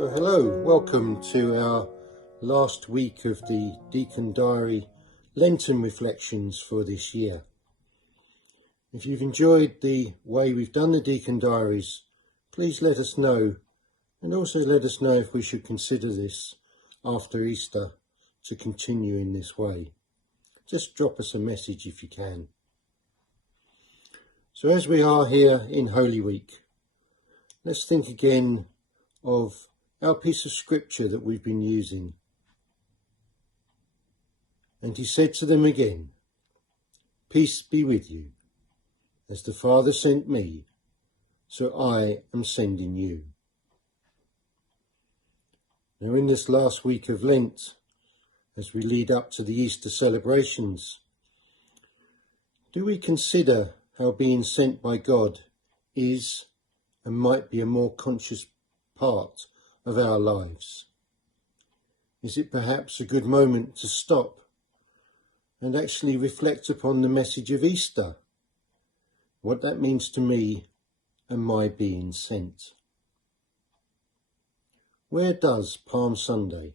So hello, welcome to our last week of the Deacon Diary Lenten reflections for this year. If you've enjoyed the way we've done the Deacon Diaries, please let us know, and also let us know if we should consider this after Easter to continue in this way. Just drop us a message if you can. So as we are here in Holy Week, let's think again of our piece of scripture that we've been using. And he said to them again, "Peace be with you. As the Father sent me, so I am sending you." Now in this last week of Lent, as we lead up to the Easter celebrations, do we consider how being sent by God is and might be a more conscious part of our lives? Is it perhaps a good moment to stop and actually reflect upon the message of Easter, what that means to me and my being sent? Where does Palm Sunday,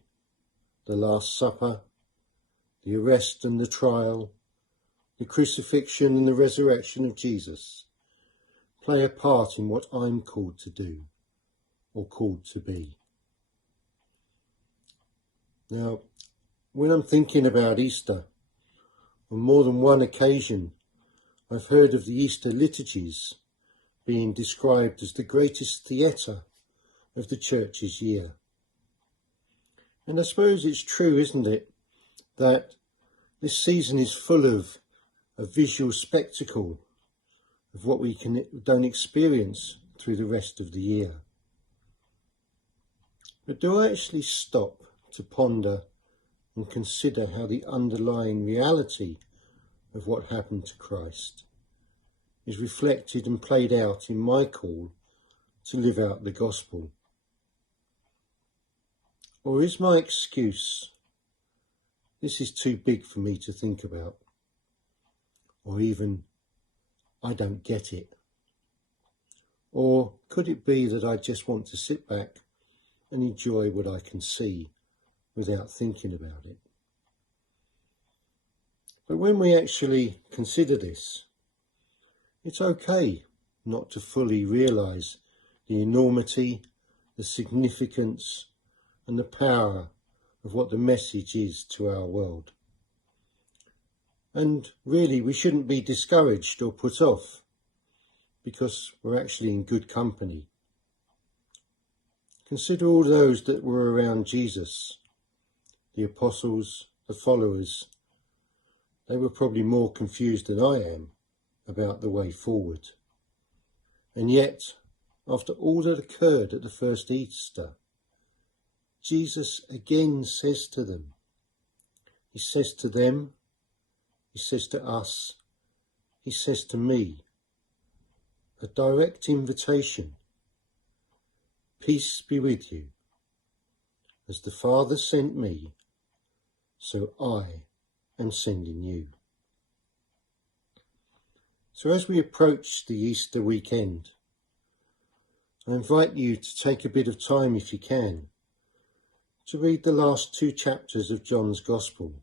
the Last Supper, the arrest and the trial, the crucifixion and the resurrection of Jesus, play a part in what I'm called to do or called to be? Now, when I'm thinking about Easter, on more than one occasion, I've heard of the Easter liturgies being described as the greatest theatre of the Church's year. And I suppose it's true, isn't it, that this season is full of a visual spectacle of what we don't experience through the rest of the year. But do I actually stop to ponder and consider how the underlying reality of what happened to Christ is reflected and played out in my call to live out the gospel? Or is my excuse, this is too big for me to think about, or even, I don't get it? Or could it be that I just want to sit back and enjoy what I can see without thinking about it? But when we actually consider this, it's okay not to fully realise the enormity, the significance and the power of what the message is to our world. And really, we shouldn't be discouraged or put off because we're actually in good company. Consider all those that were around Jesus, the apostles, the followers. They were probably more confused than I am about the way forward. And yet, after all that occurred at the first Easter, Jesus again says to them, he says to them, he says to us, he says to me, a direct invitation: peace be with you. As the Father sent me, so I am sending you. So as we approach the Easter weekend, I invite you to take a bit of time, if you can, to read the last 2 chapters of John's Gospel.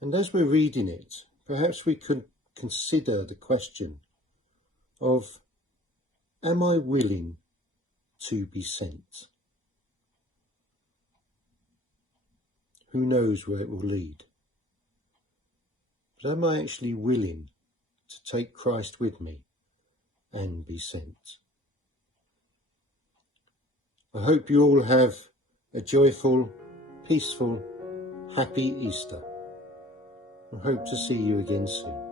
And as we're reading it, perhaps we could consider the question of, am I willing to be sent? Who knows where it will lead? But am I actually willing to take Christ with me and be sent? I hope you all have a joyful, peaceful, happy Easter. I hope to see you again soon.